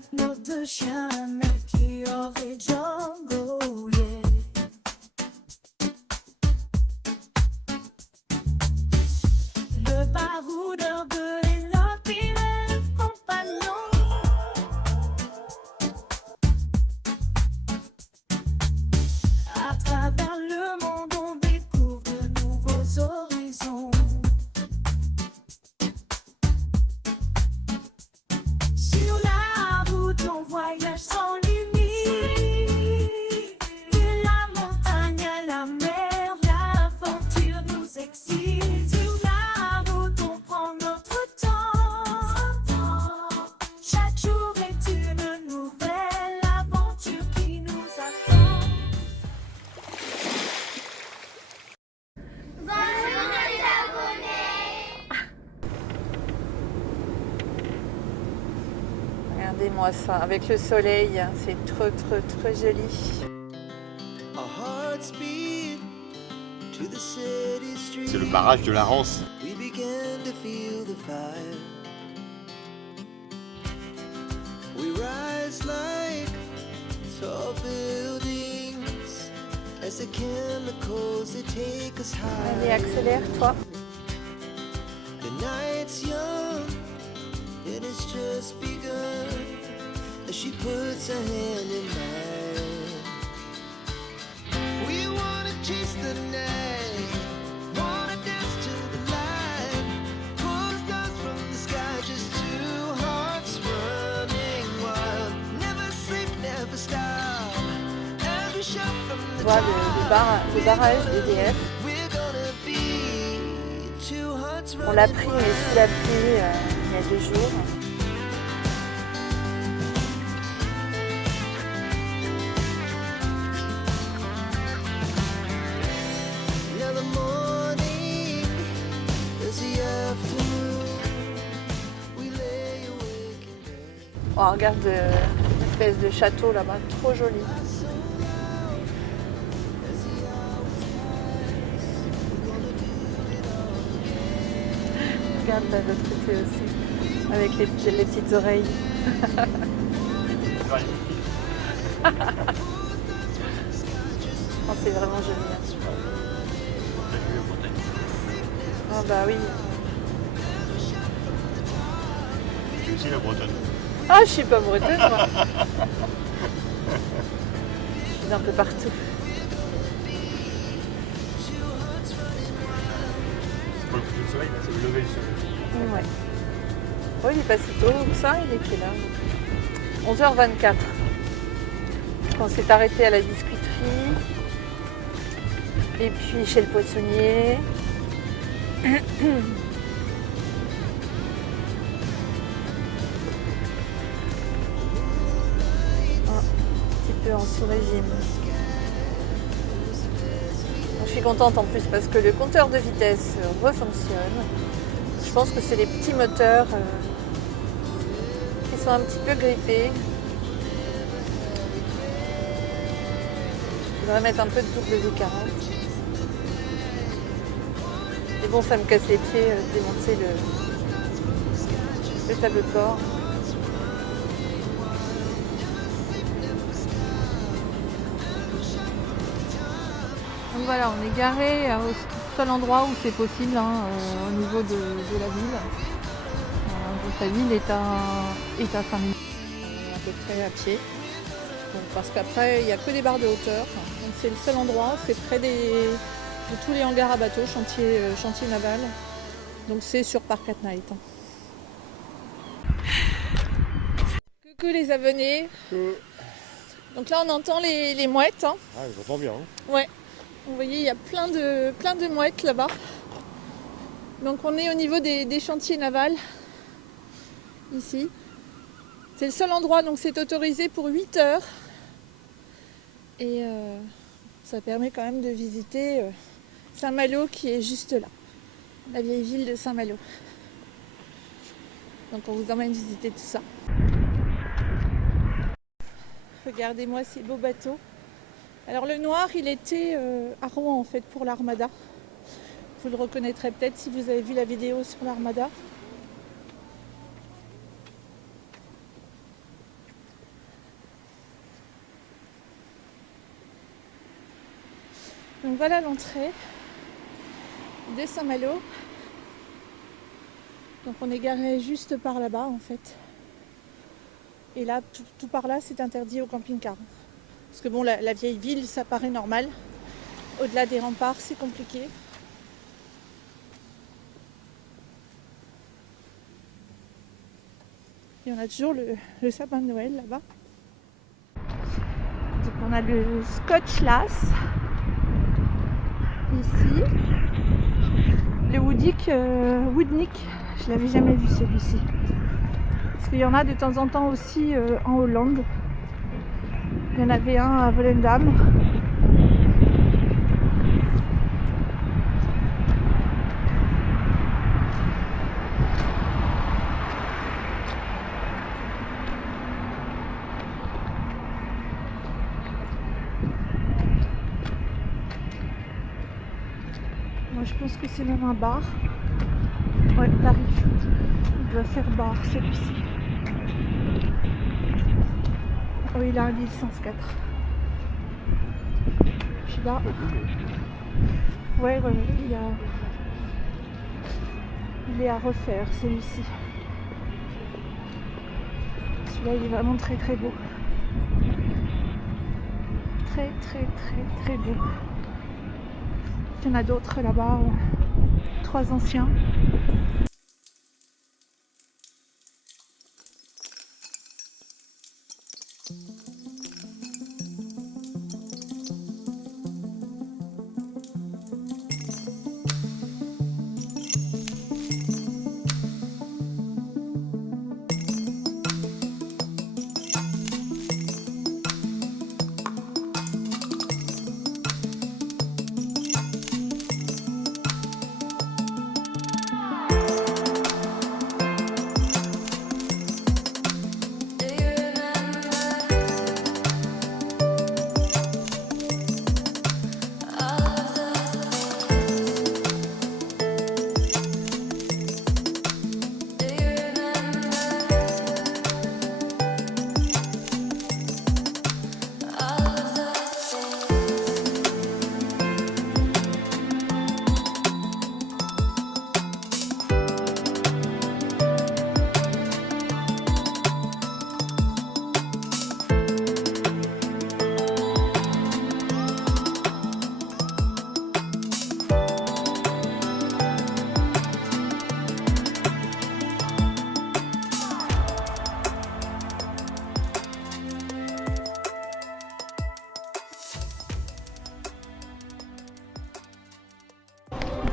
avec nos deux chiens, Melchior et Django, yeah. Le baroudeur de l'éloque, il est le compagnon. À travers le monde, on découvre de nouveaux horizons. Sur la route, on voyage sans limite. De la montagne à la mer, l'aventure nous excite. Sur la route, on prend notre temps. Chaque jour est une nouvelle aventure qui nous attend. Regardez-moi ça, avec le soleil, c'est trop joli. Our hearts beat to the city streets. C'est le barrage de la Rance. We began to feel the fire. We rise like tall buildings as the chemicals they take us Allez, high. accélère-toi. The night's young and it's just begun as she puts her hand in mine. We wanna chase the night, wanna dance to the light, pull the stars from the sky, just two hearts running wild. Never sleep, never stop, as we shout from Tu the vois top. le barrage d'EDF. We're gonna be two hearts On l'a running pris, mais sous la pluie, il y a 2 jours. Now the morning is the afternoon. We lay awake in bed. Oh, regarde l'espèce de château là-bas, trop joli. Regarde de l'autre côté aussi, avec les petites oreilles. Oh, c'est vraiment joli. Hein. Ah bah oui. C'est aussi la Bretonne. Ah, je suis pas bretonne moi. Je suis un peu partout. Pour le coucher de soleil, là, c'est le lever du soleil. Ouais. Oh, il est pas si tôt que ça, il était là. 11h24. On s'est arrêté à la biscuiterie. Et puis chez le poissonnier. Un petit peu en sous-régime. Je suis contente en plus parce que le compteur de vitesse refonctionne. Je pense que c'est les petits moteurs qui sont un petit peu grippés. Je voudrais mettre un peu de double V40. Et bon, ça me casse les pieds de démonter le tableau de bord. Donc voilà, on est garé au seul endroit où c'est possible, hein, au niveau de la ville. Donc la ville est à 5 minutes. À peu près à pied. Donc, parce qu'après, il n'y a que des barres de hauteur. Donc c'est le seul endroit, c'est près de tous les hangars à bateaux, chantier naval. Donc c'est sur Park at Night. Coucou les abonnés. Donc là on entend les mouettes. Hein. Ah, j'entends bien. Hein. Ouais. Vous voyez, il y a plein de mouettes là-bas. Donc on est au niveau des chantiers navals. Ici. C'est le seul endroit, donc c'est autorisé pour 8 heures. Et ça permet quand même de visiter Saint-Malo qui est juste là. La vieille ville de Saint-Malo. Donc on vous emmène visiter tout ça. Regardez-moi ces beaux bateaux. Alors le noir, il était à Rouen en fait pour l'Armada. Vous le reconnaîtrez peut-être si vous avez vu la vidéo sur l'Armada. Donc voilà l'entrée de Saint-Malo. Donc on est garé juste par là-bas en fait. Et là, tout par là, c'est interdit au camping-car. Parce que bon, la vieille ville, ça paraît normal. Au-delà des remparts, c'est compliqué. Et on a toujours le sapin de Noël là-bas. Donc on a le Scotch Lass ici. Le Woodnick, je l'avais jamais vu celui-ci. Parce qu'il y en a de temps en temps aussi en Hollande. Il y en avait un à Volendam. Moi je pense que c'est même un bar. Ouais, tarif. Il doit faire bar celui-ci. Oh, il a un licence 4. Puis là. Ouais, il est à refaire celui-ci. Celui-là il est vraiment très très beau. Très très très très beau. Il y en a d'autres là-bas. 3 anciens.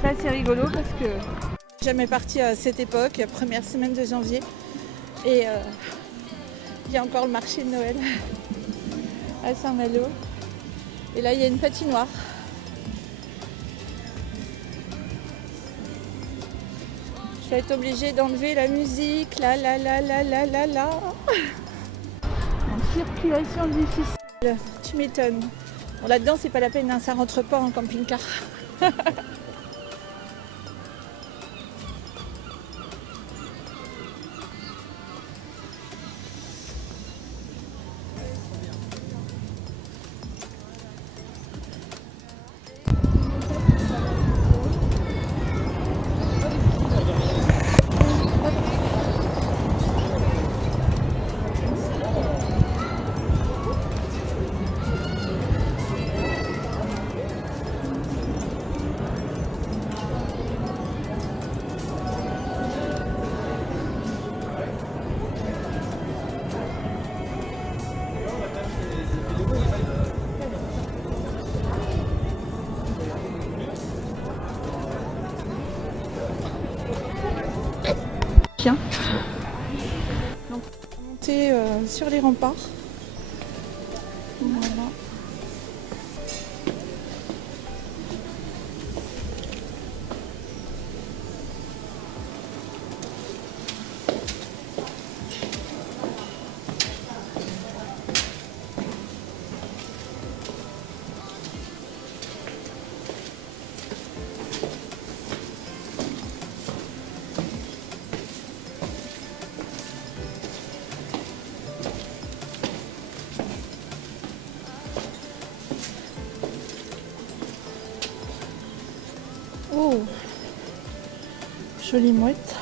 Là c'est rigolo parce que jamais parti à cette époque, la première semaine de janvier, et il y a encore le marché de Noël à Saint-Malo. Et là il y a une patinoire. Je vais être obligée d'enlever la musique, là. En circulation difficile, tu m'étonnes. Bon, là-dedans c'est pas la peine, hein, ça rentre pas en camping-car. Bien. Donc on va monter sur les remparts. Voilà. jolie mouette.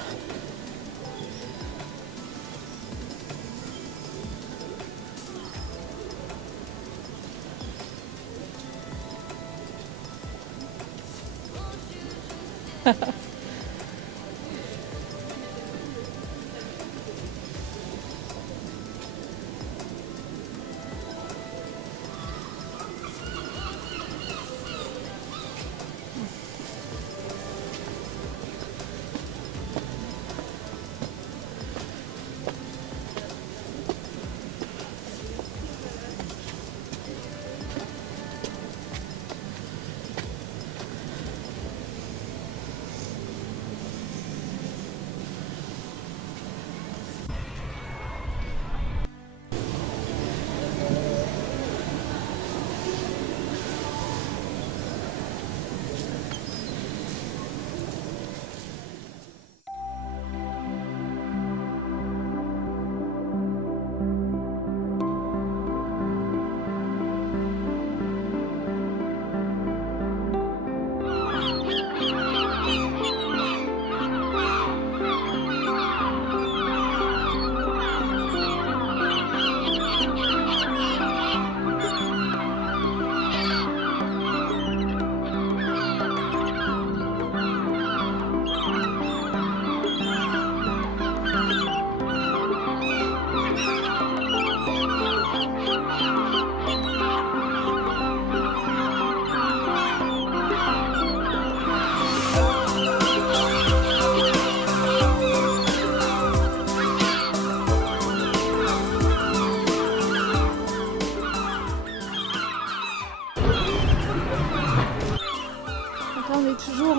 Donc là on est toujours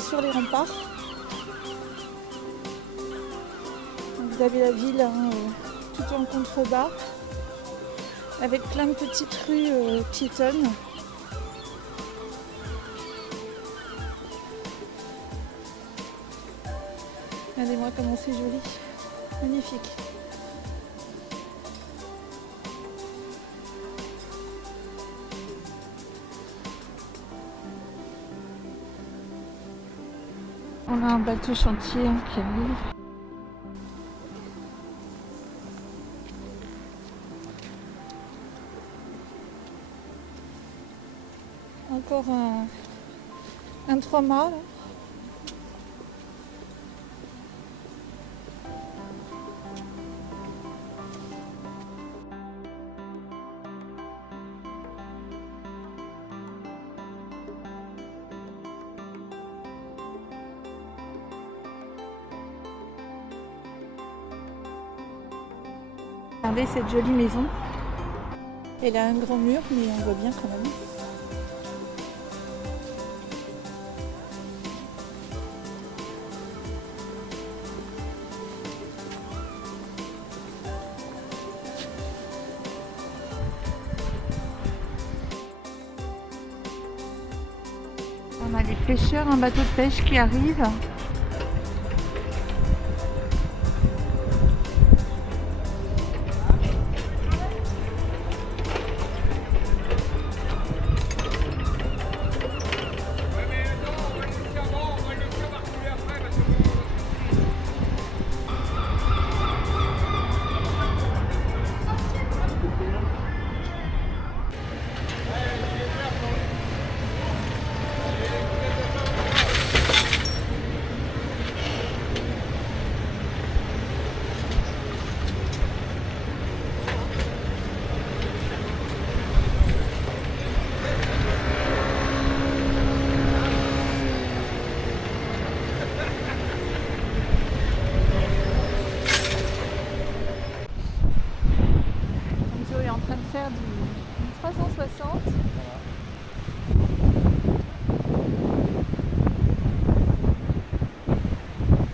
sur les remparts. Donc vous avez la ville tout en contrebas avec plein de petites rues piétonnes. Regardez-moi comment c'est joli, magnifique. On a un bateau chantier qui arrive. Encore un 3-mâts là. Regardez cette jolie maison. Elle a un grand mur, mais on voit bien quand même. On a les pêcheurs, un bateau de pêche qui arrive. Faire du 360.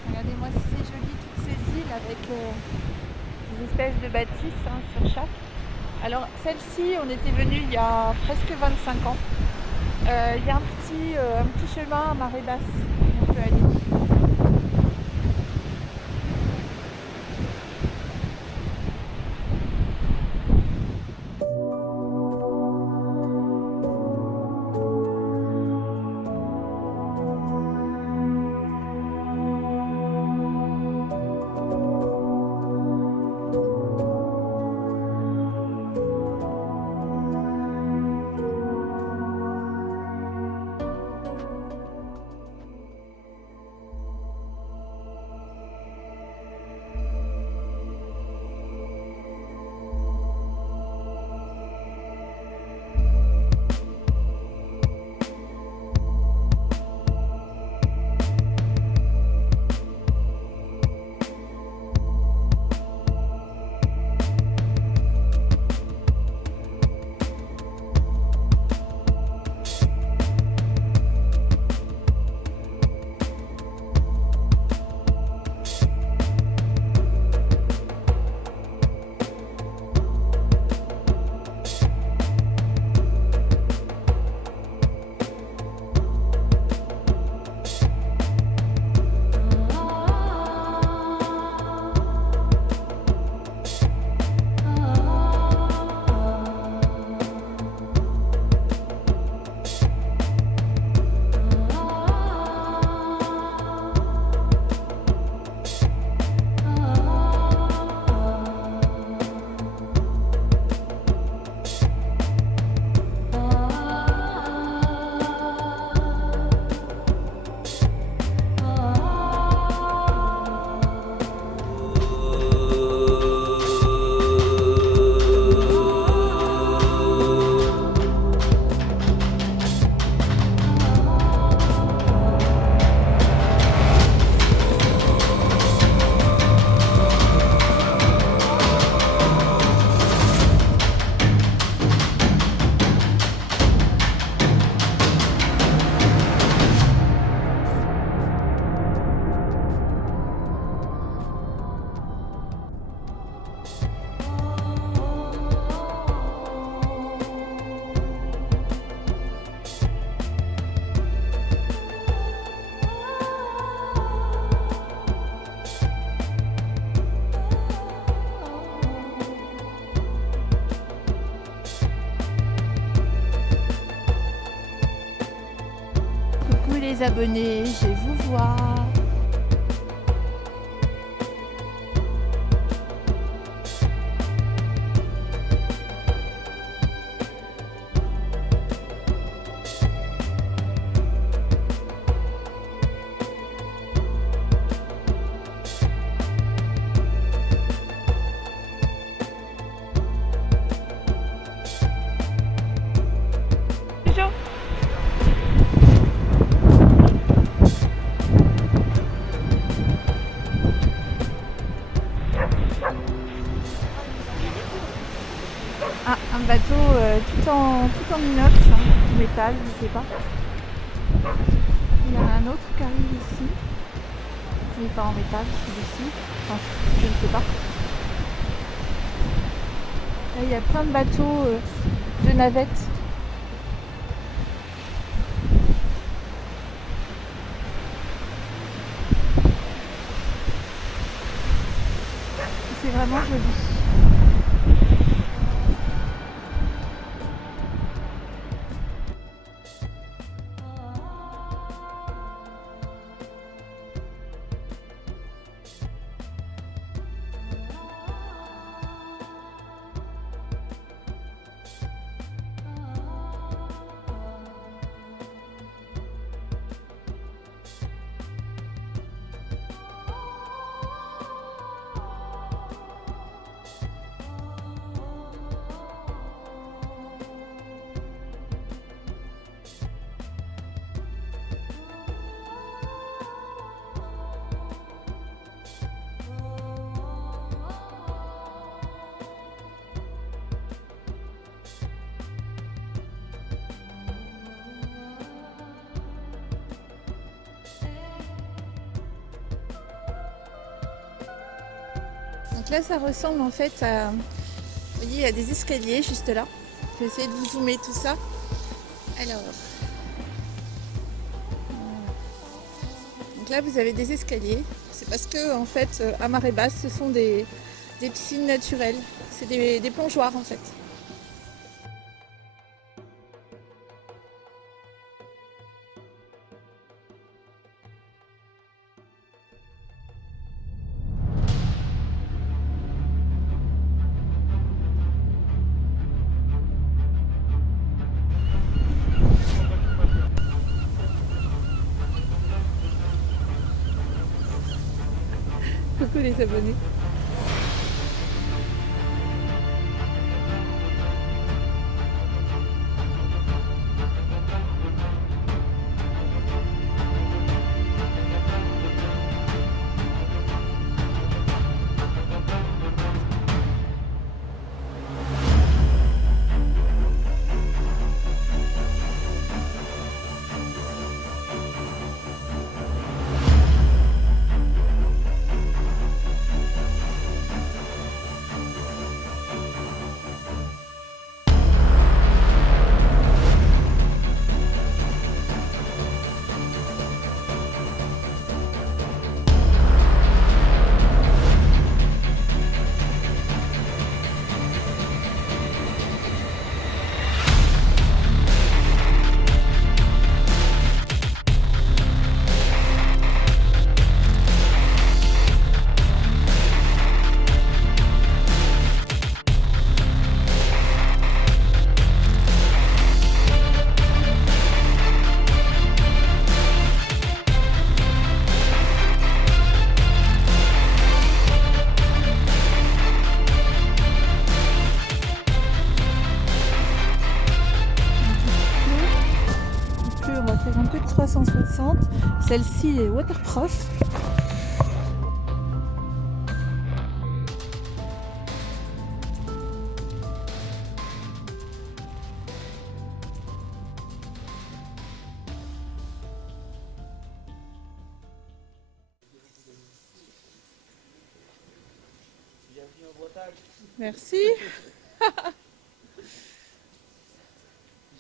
Regardez-moi si c'est joli toutes ces îles avec des espèces de bâtisses sur chaque. Alors celle-ci, on était venu il y a presque 25 ans. Il y a un petit chemin à marée basse où on peut aller. les abonnés, je vais vous voir. Bonjour. Ah, un bateau tout en inox, hein, métal, je sais pas. Il y en a un autre qui arrive ici. Il n'est pas en métal, celui-ci. Enfin, je ne sais pas. Là, il y a plein de bateaux de navettes. C'est vraiment joli. Donc là, ça ressemble en fait à... Vous voyez, il y a des escaliers juste là. Je vais essayer de vous zoomer tout ça. Alors... Donc là, vous avez des escaliers. C'est parce que, en fait, à marée basse, ce sont des piscines naturelles. C'est des plongeoires, en fait. Coucou les abonnés. On va faire un peu de 360. Celle-ci est waterproof. Bienvenue en Bretagne. Merci.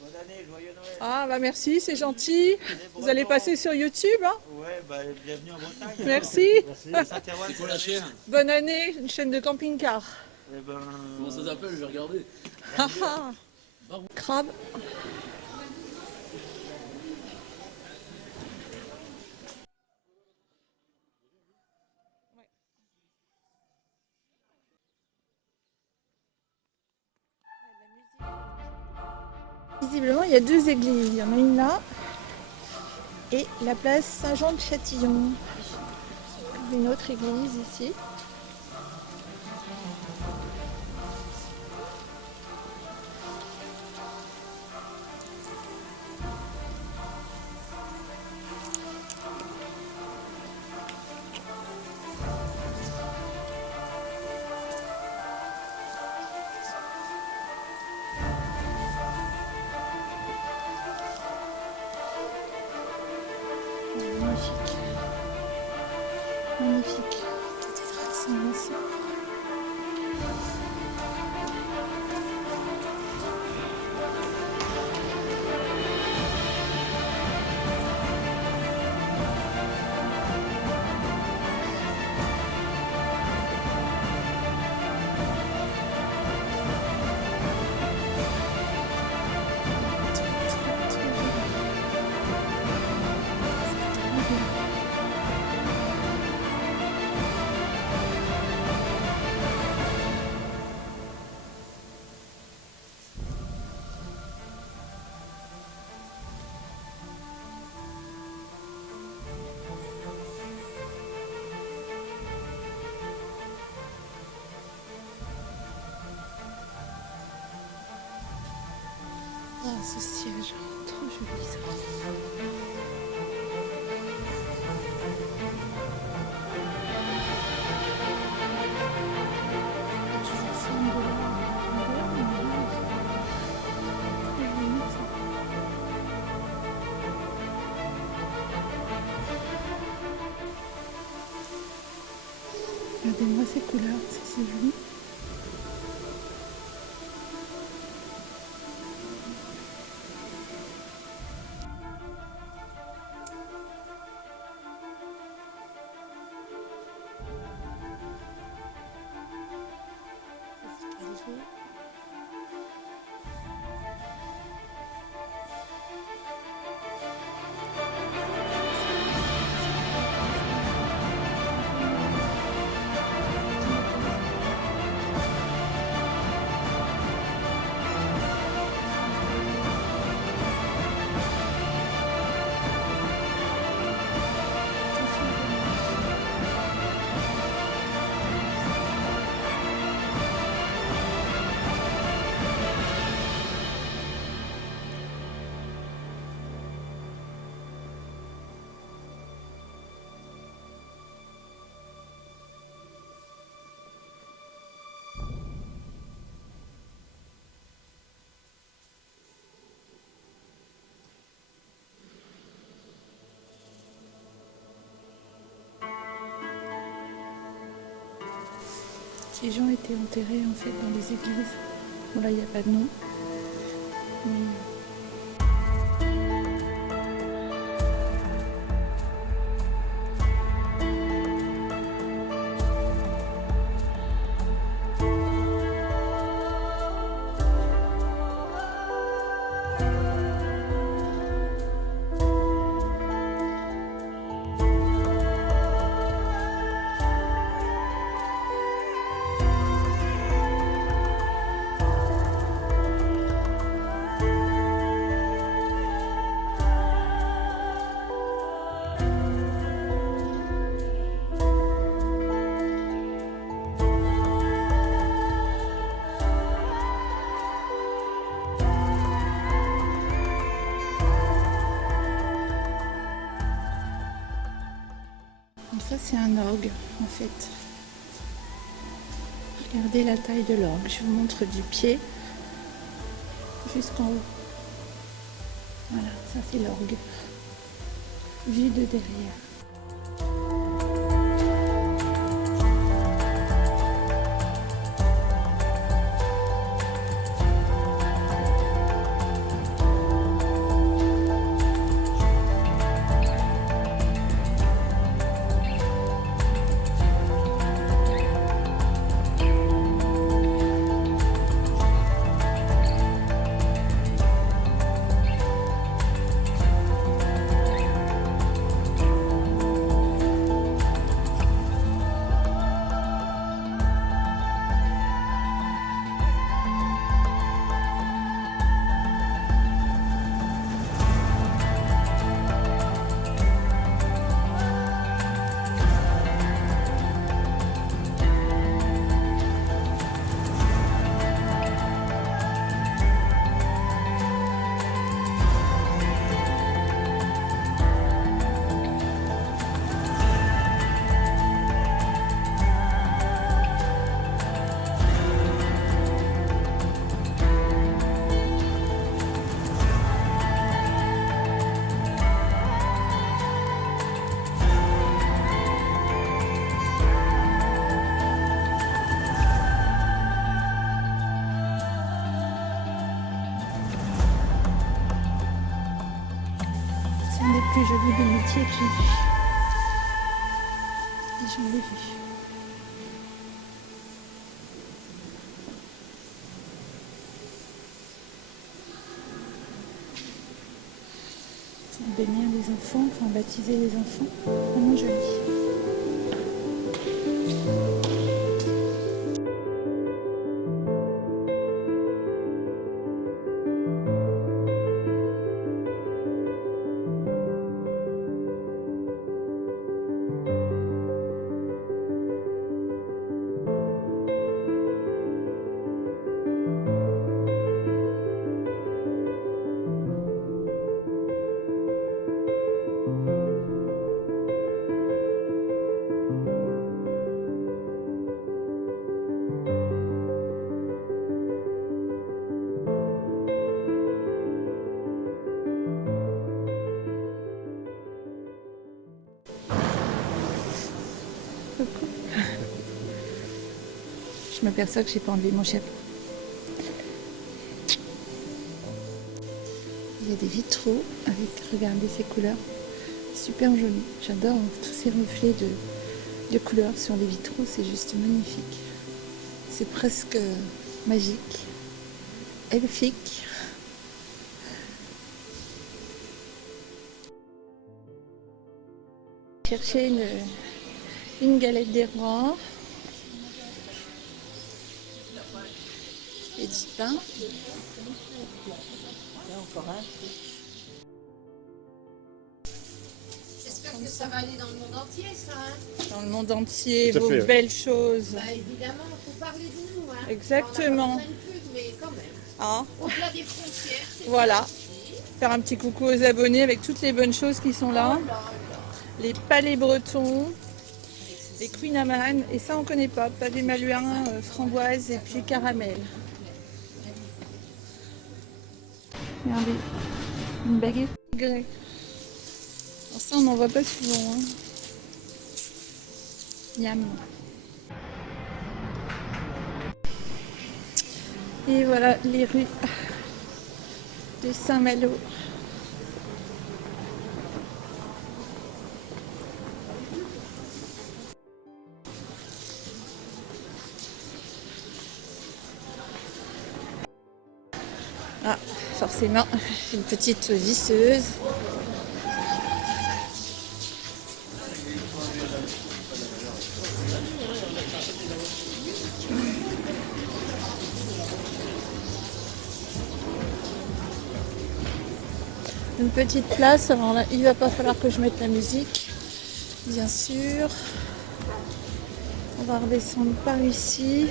Bonne année, joyeux Noël. Ah bah merci, c'est gentil. Vous allez passer sur YouTube, hein? Ouais, bah bienvenue en Bretagne. Merci. Saint-Erwan, c'est la chaîne. Bonne année, une chaîne de camping-car. Eh ben, Comment ça s'appelle? Je vais regarder. Ah, ah. Crabe. Visiblement, il y a deux églises. Il y en a une là et la place Saint-Jean-de-Châtillon. Une autre église ici. Magnifique. Magnifique. Cathédrale Saint-Vincent. Ah, ce siège, trop joli ça. Regardez-moi ces couleurs, c'est joli. Les gens étaient enterrés en fait dans des églises. Bon là il n'y a pas de nom. Mais... Ça c'est un orgue en fait. Regardez la taille de l'orgue. Je vous montre du pied jusqu'en haut. Voilà, ça c'est l'orgue. Vu de derrière. plus jolis bénitiers que j'ai vus. Et j'en ai vu. Bénir les enfants, enfin baptiser les enfants, vraiment joli. Je m'aperçois que j'ai pas enlevé mon chapeau. Il y a des vitraux avec, regardez ces couleurs, super joli. J'adore tous ces reflets de couleurs sur les vitraux, c'est juste magnifique. C'est presque magique, elfique. Chercher une galette des rois. Et du pain. J'espère que ça va aller dans le monde entier, ça. Hein. Dans le monde entier, Tout à vos fait, ouais. belles choses. Bah, évidemment, il faut parler de nous. Hein. Exactement. On a plein de trucs, mais quand même. Ah, Au-delà des frontières, c'est voilà. gentil. Faire un petit coucou aux abonnés avec toutes les bonnes choses qui sont là. Oh là là. Les palais bretons, les Queen Amman. Et ça, on connaît pas. Palais malouin, framboise et puis caramel. Regardez, une baguette grecque. Alors ça, on n'en voit pas souvent. Hein. Miam. Et voilà les rues de Saint-Malo. Ah, forcément, une petite visseuse. Une petite place, alors là, il va pas falloir que je mette la musique, bien sûr. On va redescendre par ici.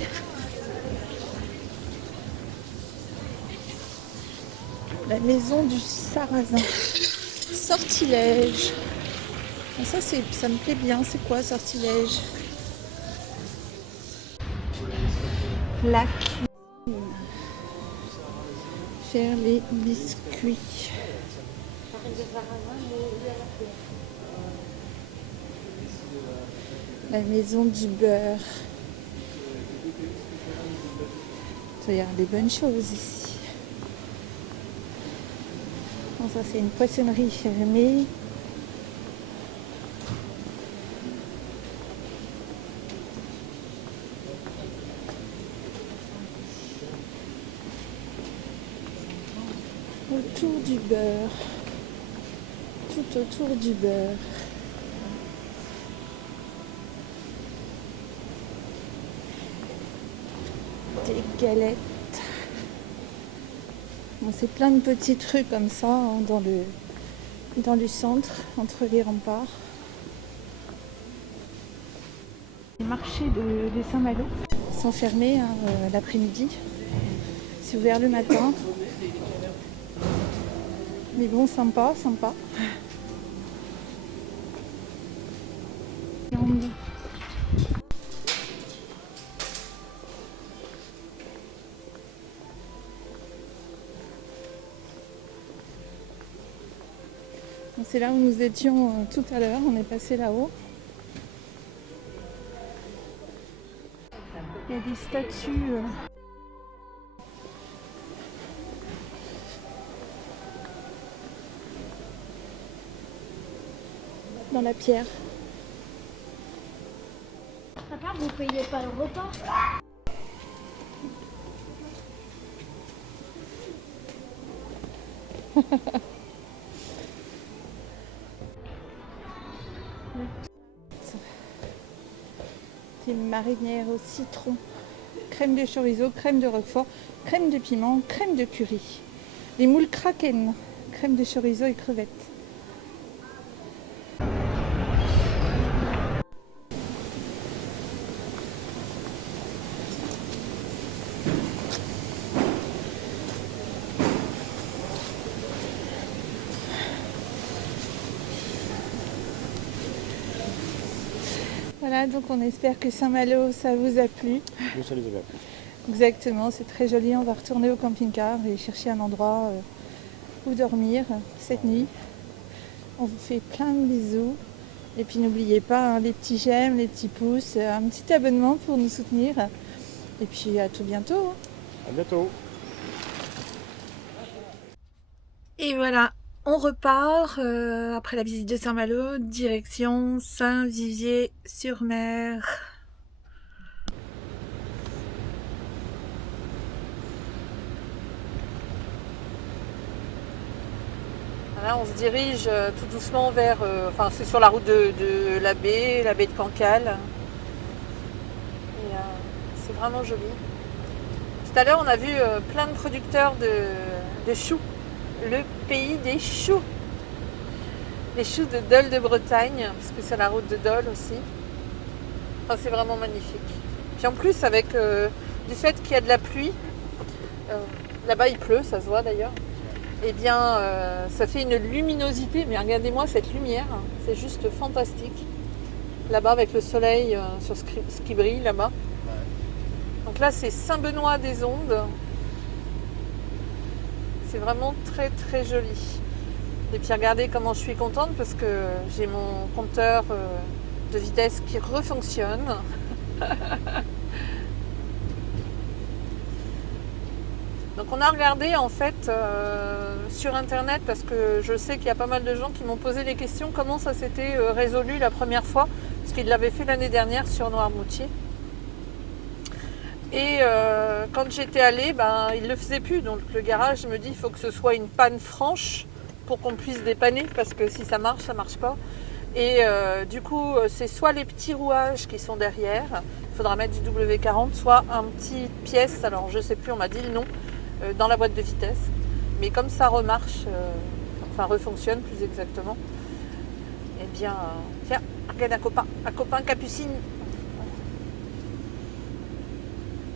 La maison du Sarrasin. Sortilège. Ah, ça me plaît bien. C'est quoi sortilège? La cuisine. Faire les biscuits. La maison du beurre. Il y a des bonnes choses ici. Bon, ça c'est une poissonnerie fermée. Autour du beurre. Tout autour du beurre. Des galettes. Bon, c'est plein de petites rues comme ça hein, dans le centre, entre les remparts. Les marchés de Saint-Malo sont fermés hein, l'après-midi. C'est ouvert le matin. Mais bon, sympa, sympa. C'est là où nous étions tout à l'heure, on est passé là-haut. Il y a des statues. dans la pierre. Papa, vous payez pas le repas? C'est une marinière au citron, crème de chorizo, crème de roquefort, crème de piment, crème de curry. Les moules kraken, crème de chorizo et crevettes. Voilà, donc on espère que Saint-Malo, ça vous a plu. Nous, ça les avait appris. Exactement, c'est très joli. On va retourner au camping-car et chercher un endroit où dormir cette nuit. On vous fait plein de bisous. Et puis n'oubliez pas, hein, les petits j'aime, les petits pouces, un petit abonnement pour nous soutenir. Et puis à tout bientôt. Hein. À bientôt. Et voilà, on repart après la visite de Saint-Malo, direction Saint-Vivier-sur-Mer. Là, on se dirige tout doucement vers, enfin c'est sur la route de la baie de Cancale. Et c'est vraiment joli. Tout à l'heure, on a vu plein de producteurs de choux. Le pays des choux. Les choux de Dole de Bretagne, parce que c'est la route de Dole aussi. Enfin, c'est vraiment magnifique. Puis en plus, avec du fait qu'il y a de la pluie, là-bas il pleut, ça se voit d'ailleurs. Eh bien, ça fait une luminosité, mais regardez-moi cette lumière, c'est juste fantastique. Là-bas, avec le soleil sur ce qui brille là-bas. Donc là, c'est Saint-Benoît-des-Ondes. C'est vraiment très très joli. Et puis regardez comment je suis contente parce que j'ai mon compteur de vitesse qui refonctionne. Donc on a regardé en fait sur internet parce que je sais qu'il y a pas mal de gens qui m'ont posé des questions comment ça s'était résolu la première fois parce qu'ils l'avaient fait l'année dernière sur Noirmoutier. Et quand j'étais allée, il ne le faisait plus. Donc le garage me dit il faut que ce soit une panne franche pour qu'on puisse dépanner parce que si ça marche pas. Et du coup, c'est soit les petits rouages qui sont derrière, il faudra mettre du W40, soit un petit pièce, alors je sais plus, on m'a dit le nom, dans la boîte de vitesse. Mais comme ça remarche, enfin refonctionne plus exactement, eh bien, tiens, regarde un copain capucine.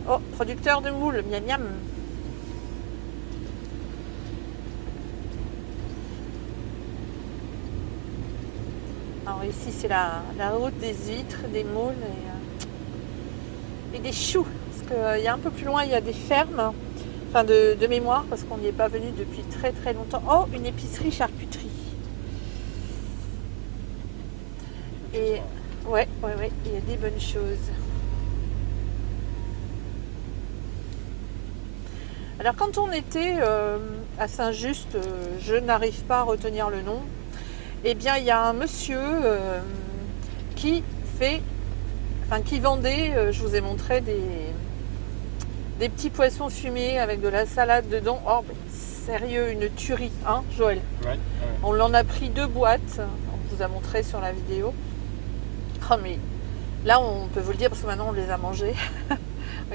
Oh, producteur de moules, miam miam. Alors ici c'est la route des huîtres, des moules et des choux. Parce qu'il y a un peu plus loin, il y a des fermes, enfin de mémoire, parce qu'on n'y est pas venu depuis très très longtemps. Oh, une épicerie charcuterie. Et ouais, il y a des bonnes choses. Alors quand on était à Saint-Just, je n'arrive pas à retenir le nom, eh bien il y a un monsieur qui vendait, je vous ai montré des petits poissons fumés avec de la salade dedans. Oh sérieux, une tuerie, hein Joël? Ouais. On l'en a pris 2 boîtes, on vous a montré sur la vidéo. Oh mais là on peut vous le dire parce que maintenant on les a mangés.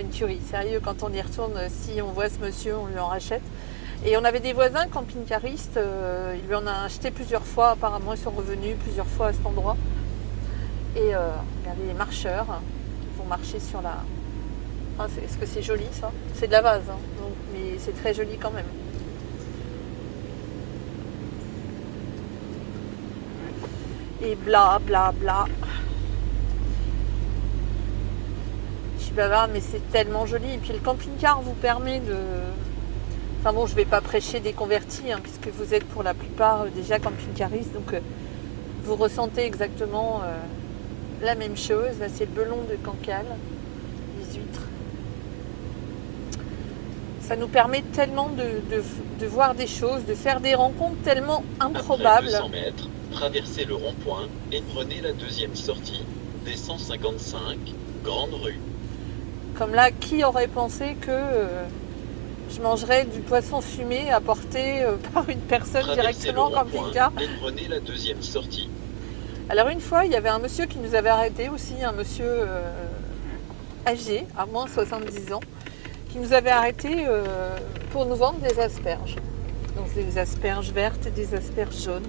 Une tuerie, sérieux, quand on y retourne, si on voit ce monsieur, on lui en rachète. Et on avait des voisins camping-caristes, il lui en a acheté plusieurs fois, apparemment ils sont revenus plusieurs fois à cet endroit. Et regardez les marcheurs, ils vont marcher sur la... Ah, est-ce que c'est joli ça? C'est de la vase, hein, donc, mais c'est très joli quand même. Et bla bla bla. Je suis bavarde, mais c'est tellement joli. Et puis le camping-car vous permet de... Enfin bon, je ne vais pas prêcher des convertis, hein, puisque vous êtes pour la plupart déjà camping-caristes. Donc vous ressentez exactement la même chose. Là, c'est le belon de Cancale, les huîtres. ça nous permet tellement de voir des choses, de faire des rencontres tellement improbables. Après 200 mètres, traversez le rond-point et prenez la deuxième sortie des 155 Grande Rue. Comme là, qui aurait pensé que je mangerais du poisson fumé apporté par une personne Traversez directement en le rond-point camping-car. et prenez la deuxième sortie. Alors une fois, il y avait un monsieur qui nous avait arrêté aussi, un monsieur âgé, à moins de 70 ans, qui nous avait arrêté pour nous vendre des asperges. Donc des asperges vertes et des asperges jaunes.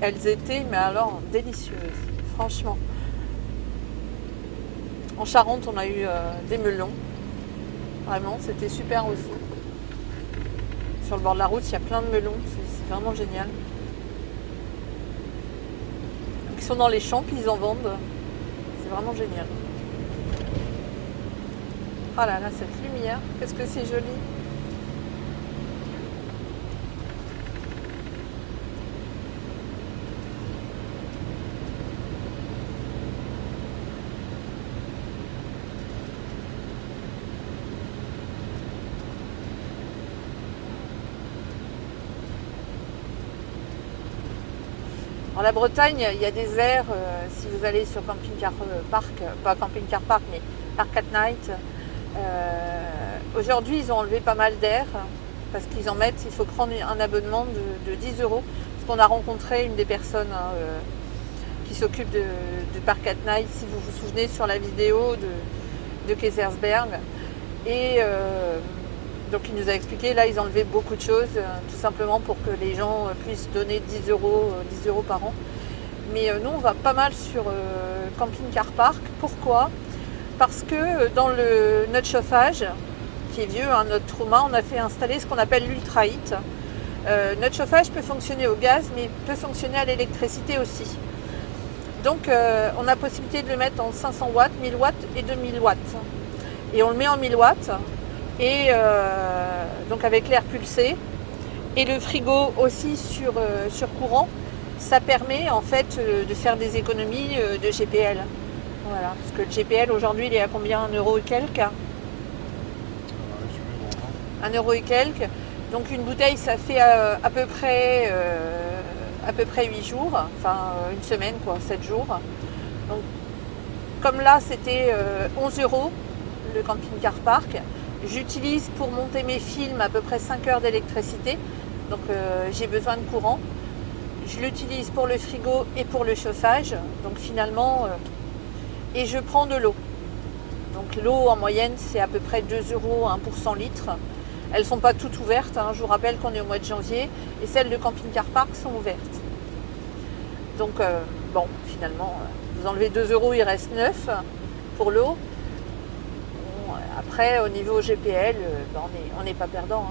Elles étaient, mais alors, délicieuses, franchement. En Charente, on a eu des melons. Vraiment, c'était super aussi. Sur le bord de la route, il y a plein de melons, c'est vraiment génial. Ils sont dans les champs, puis ils en vendent. C'est vraiment génial. Ah là là, cette lumière, qu'est-ce que c'est joli. En la Bretagne, il y a des aires, si vous allez sur camping-car park, pas camping-car park, mais park at night. Aujourd'hui, ils ont enlevé pas mal d'aires parce qu'ils en mettent, il faut prendre un abonnement de 10 euros. Parce qu'on a rencontré une des personnes qui s'occupe de park at night, si vous vous souvenez, sur la vidéo de Kaysersberg. Et donc il nous a expliqué, là ils ont enlevé beaucoup de choses, tout simplement pour que les gens puissent donner 10 euros par an. Mais nous on va pas mal sur Camping Car Park. Pourquoi? Parce que dans notre chauffage, qui est vieux, notre Trauma, on a fait installer ce qu'on appelle l'Ultra Heat. Notre chauffage peut fonctionner au gaz, mais peut fonctionner à l'électricité aussi. Donc on a possibilité de le mettre en 500 watts, 1000 watts et 2000 watts. Et on le met en 1000 watts. Et donc avec l'air pulsé et le frigo aussi sur courant, ça permet en fait de faire des économies de GPL. Voilà, parce que le GPL aujourd'hui il est à combien? 1 euro et quelques? 1 euro et quelques. Donc une bouteille ça fait à peu près 8 jours, enfin une semaine quoi, 7 jours. Donc comme là c'était 11 euros le camping-car park. J'utilise pour monter mes films à peu près 5 heures d'électricité, donc j'ai besoin de courant. Je l'utilise pour le frigo et pour le chauffage, donc finalement, et je prends de l'eau. Donc l'eau en moyenne c'est à peu près 2 euros pour 100 litres. Elles ne sont pas toutes ouvertes, je vous rappelle qu'on est au mois de janvier, et celles de Camping Car Park sont ouvertes. Donc bon, finalement, vous enlevez 2 euros, il reste 9 pour l'eau. Après, au niveau GPL, on n'est pas perdant.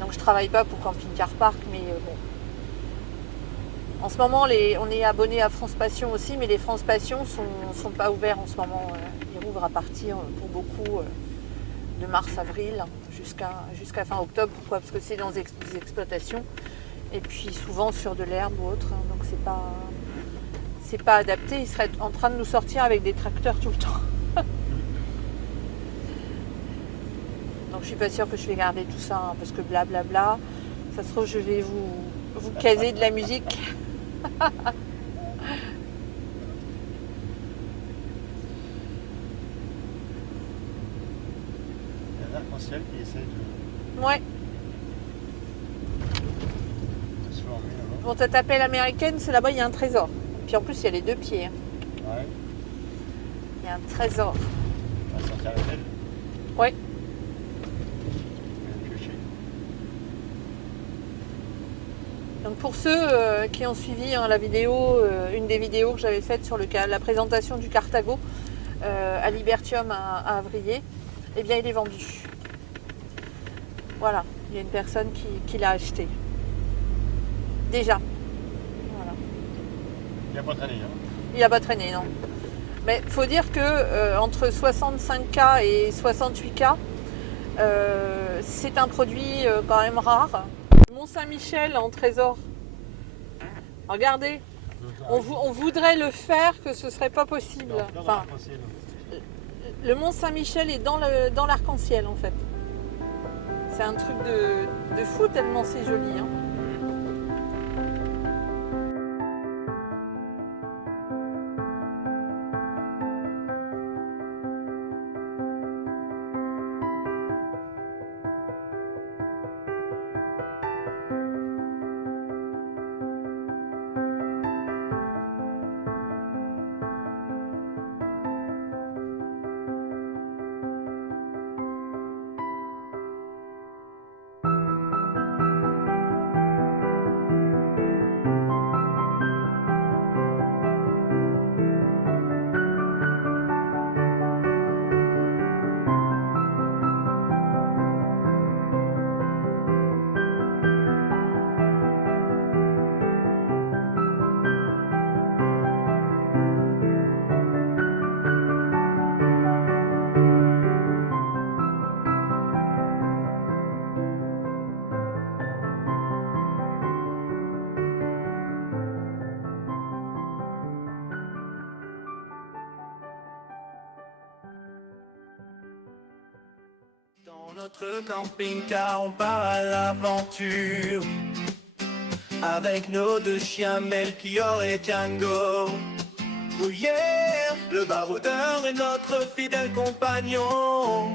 Donc je travaille pas pour Camping Car Park, mais bon. En ce moment, on est abonné à France Passion aussi, mais les France Passion sont pas ouverts en ce moment. Ils rouvrent à partir pour beaucoup de mars-avril jusqu'à fin octobre. Pourquoi? Parce que c'est dans des exploitations et puis souvent sur de l'herbe ou autre. Donc c'est pas adapté. Ils seraient en train de nous sortir avec des tracteurs tout le temps. Donc je suis pas sûre que je vais garder tout ça parce que blablabla, ça se trouve je vais vous caser de la musique. Il y a un arc-en-ciel qui essaie de Ouais. se former là-bas. Bon, t'as tapé l'américaine, c'est là-bas il y a un trésor. Puis en plus il y a les deux pieds. Ouais, Il y a un trésor. on va sortir la belle. Ouais. Elle est piochée. Donc pour ceux qui ont suivi la vidéo, une des vidéos que j'avais faite sur la présentation du Carthago à Libertium à Avrier, eh bien il est vendu. Voilà, il y a une personne qui l'a acheté. Déjà. Voilà. Il n'a pas traîné, hein. Il n'a pas traîné, non. Mais il faut dire que entre 65K et 68K, c'est un produit quand même rare. Mont-Saint-Michel en trésor. Regardez, on voudrait le faire, que ce serait pas possible. Non, Enfin, Le Mont Saint-Michel est dans l'arc-en-ciel en fait. C'est un truc de fou tellement c'est joli. Hein. Dans notre camping-car, on part à l'aventure avec nos deux chiens Melchior et Django. Oh yeah, le baroudeur est notre fidèle compagnon.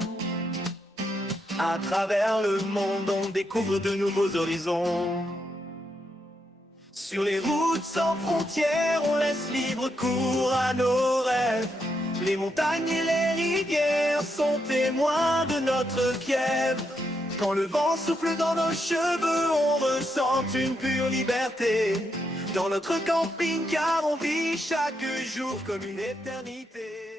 À travers le monde, on découvre de nouveaux horizons. Sur les routes sans frontières, on laisse libre cours à nos rêves. Les montagnes et les rivières sont témoins de notre fièvre. Quand le vent souffle dans nos cheveux, on ressent une pure liberté. Dans notre camping-car, on vit chaque jour comme une éternité.